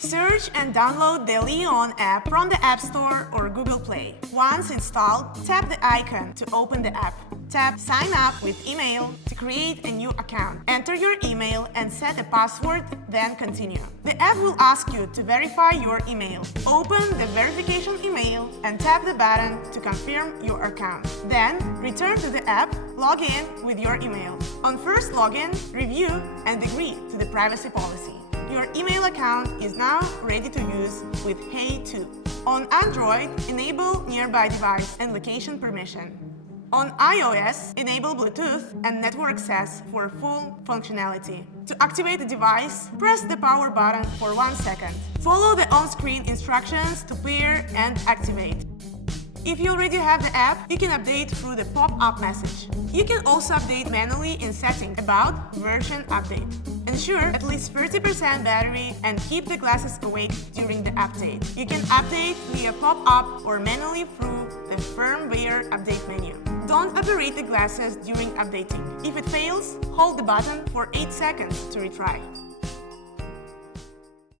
Search and download the Leion app from the App Store or Google Play. Once installed, tap the icon to open the app. Tap Sign up with email to create a new account. Enter your email and set a password, then continue. The app will ask you to verify your email. Open the verification email and tap the button to confirm your account. Then, return to the app, log in with your email. On first login, review and agree to the privacy policy. Your email account is now ready to use with Hey2. On Android, enable nearby device and location permission. On iOS, enable Bluetooth and network access for full functionality. To activate the device, press the power button for 1 second. Follow the on-screen instructions to pair and activate. If you already have the app, you can update through the pop-up message. You can also update manually in Settings about Version Update. Ensure at least 30% battery and keep the glasses awake during the update. You can update via pop-up or manually through the Firmware Update menu. Don't operate the glasses during updating. If it fails, hold the button for 8 seconds to retry.